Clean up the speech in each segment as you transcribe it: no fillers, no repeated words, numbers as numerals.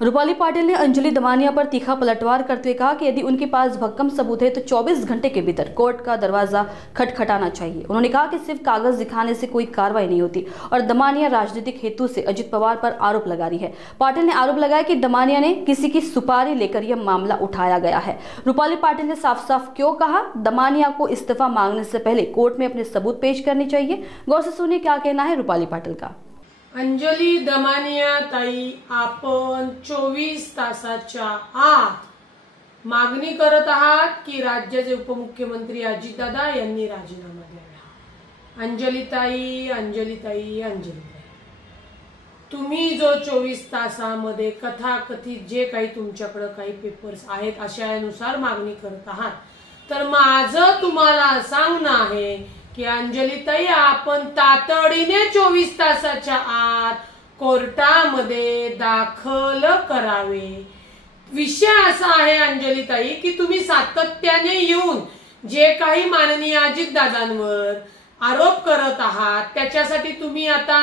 रूपाली पाटिल ने अंजलि दमानिया पर तीखा पलटवार करते हुए कहा कि यदि उनके पास भक्कम सबूत है तो 24 घंटे के भीतर कोर्ट का दरवाजा खटखटाना चाहिए। उन्होंने कहा कि सिर्फ कागज दिखाने से कोई कार्रवाई नहीं होती और दमानिया राजनीतिक हेतु से अजित पवार पर आरोप लगा रही है। पाटिल ने आरोप लगाया कि दमानिया ने किसी की सुपारी लेकर यह मामला उठाया गया है। रूपाली पाटिल ने साफ साफ क्यों कहा, दमानिया को इस्तीफा मांगने से पहले कोर्ट में अपने सबूत पेश करने चाहिए। गौर से सुनिए क्या कहना है रूपाली पाटिल का। अंजली दमानिया ताई, आपण 24 तासाच्या आत मागणी करत आहात की राज्याचे उपमुख्यमंत्री अजितदादा यांनी राजीनामा द्यावा। अंजली ताई, तुम्ही जो 24 तासामध्ये कथाकथित जे काही तुमच्याकडे काही पेपर्स आहेत अशानुसार मागणी करत आहात, तर माझं तुम्हाला सांगणं आहे की अंजलिताई, आपण तातडीने 24 तासाच्या आत कोर्टामध्ये दाखल करावे। विषय असा आहे अंजलिताई की तुम्ही सातत्याने येऊन जे काही माननीय अजितदादांवर आरोप करत आहात त्याच्यासाठी तुम्ही आता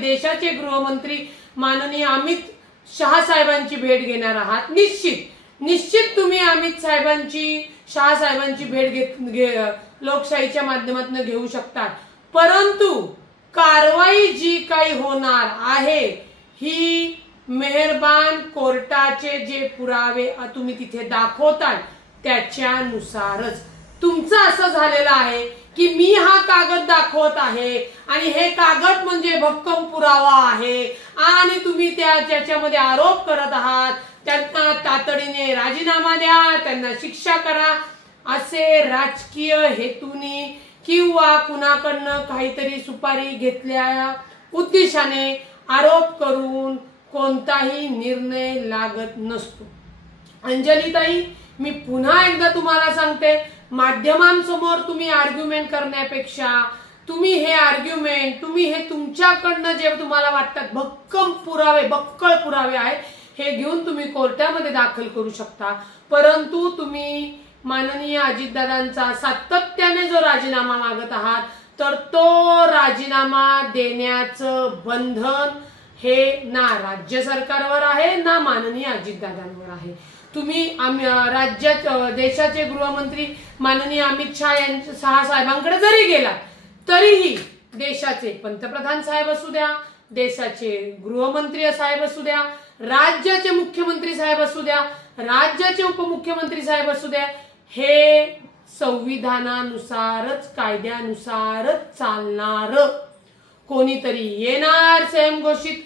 देशाचे गृहमंत्री माननीय अमित शहा साहेबांची भेट घेणार आहात। निश्चित तुम्ही अमित शहा साहेबांची भेट लोकशाहीच्या माध्यमातून घेऊ शकतात, परंतु कारवाई जी काही होणार आहे ही मेहरबान कोर्टाचे जे पुरावे तुम्ही तिथे दाखवताय त्याच्यानुसारच। तुमचं असं झालेलं आहे की मी हा कागद दाखवत आहे आणि हे कागद म्हणजे भक्कम पुरावा आहे आणि तुम्ही त्याच्यामध्ये आरोप करत आहात, त्यांना तातडीने राजीनामा द्या, त्यांना शिक्षा करा, असे राजकीय हेतूने किंवा कुणाकडनं काहीतरी सुपारी घेतल्या उद्देशाने आरोप करून कोणताही निर्णय लागत नसतो। अंजलिताई, मी पुन्हा एकदा तुम्हाला सांगते, माध्यमांसमोर तुम्ही आर्ग्युमेंट करण्यापेक्षा तुम्ही हे तुमच्याकडनं जे तुम्हाला वाटतात बक्कळ पुरावे आहेत हे घेऊन तुम्ही कोर्टामध्ये दाखल करू शकता, परंतु तुम्ही माननीय अजितदादांचा सातत्याने जो राजीनामा मागत आहात तर तो राजीनामा देण्याचं बंधन हे ना राज्य सरकारवर आहे ना माननीय अजितदादांवर आहे। तुम्ही देशाचे गृहमंत्री माननीय अमित शहा साहेबांकडे जरी गेलात तरीही देशाचे पंतप्रधान साहेब असू द्या, देशाचे गृहमंत्री साहेब असू द्या, राज्याचे मुख्यमंत्री साहेब असू द्या, राज्याचे उपमुख्यमंत्री साहेब असू द्या, हे संविधानानुसारच कायद्यानुसारच चालणार। कोणीतरी येणार स्वयंघोषित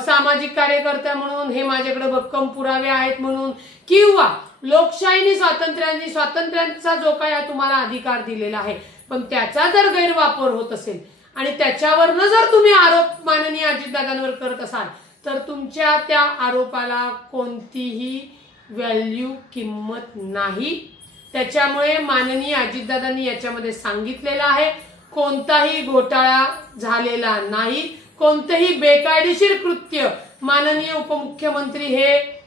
सामाजिक कार्यकर्ता म्हणून, हे माझ्याकडे भक्कम पुरावे आहेत म्हणून, किंवा लोकशाहीने स्वातंत्र्याचा जो काही तुम्हाला अधिकार दिलेला आहे पण त्याचा जर गैरवापर होत असेल आणि त्याच्यावरनं जर तुम्ही आरोप माननीय अजितदादांवर करत असाल तर तुमच्या त्या आरोपाला कोणतीही किंमत नाही। त्याच्यामुळे माननीय अजितदादांनी याच्यामध्ये सांगितलेलं आहे, कोणताही घोटाळा झालेला नाही, कोणतेही बेकायदेशीर कृत्य माननीय उपमुख्यमंत्री हे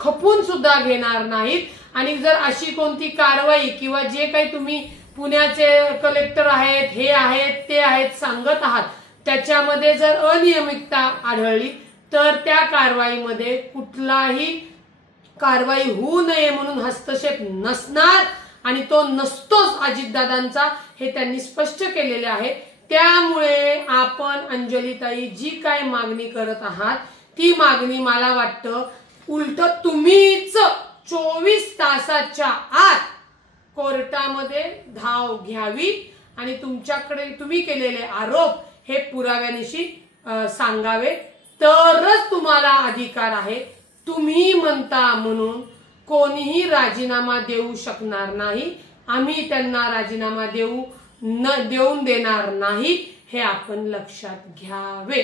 खपून सुद्धा घेणार नाहीत आणि जर अशी कोणती कारवाई किंवा जे काही तुम्ही पुण्याचे कलेक्टर आहेत, हे आहेत, ते आहेत सांगत आहात त्याच्यामध्ये जर अनियमितता आढळली तर त्या कारवाईमध्ये कुठलाही कारवाई होऊ नये म्हणून हस्तक्षेप नसणार आणि तो नसतोच अजितदादांचा, हे त्यांनी स्पष्ट केलेले आहे। त्यामुळे आपण अंजलिताई जी काय मागणी करत आहात ती मागणी मला वाटतं उलट तुम्हीच 24 तासाच्या आत कोर्टामध्ये धाव घ्यावी आणि तुमच्याकडे तुम्ही केलेले आरोप हे पुराव्यानिशी सांगावे, तरच तुम्हाला अधिकार आहे। तुम्ही म्हणता म्हणून कोणीही राजीनामा देऊ शकणार नाही, आम्ही त्यांना राजीनामा देऊन देणार नाही, हे आपण लक्षात घ्यावे।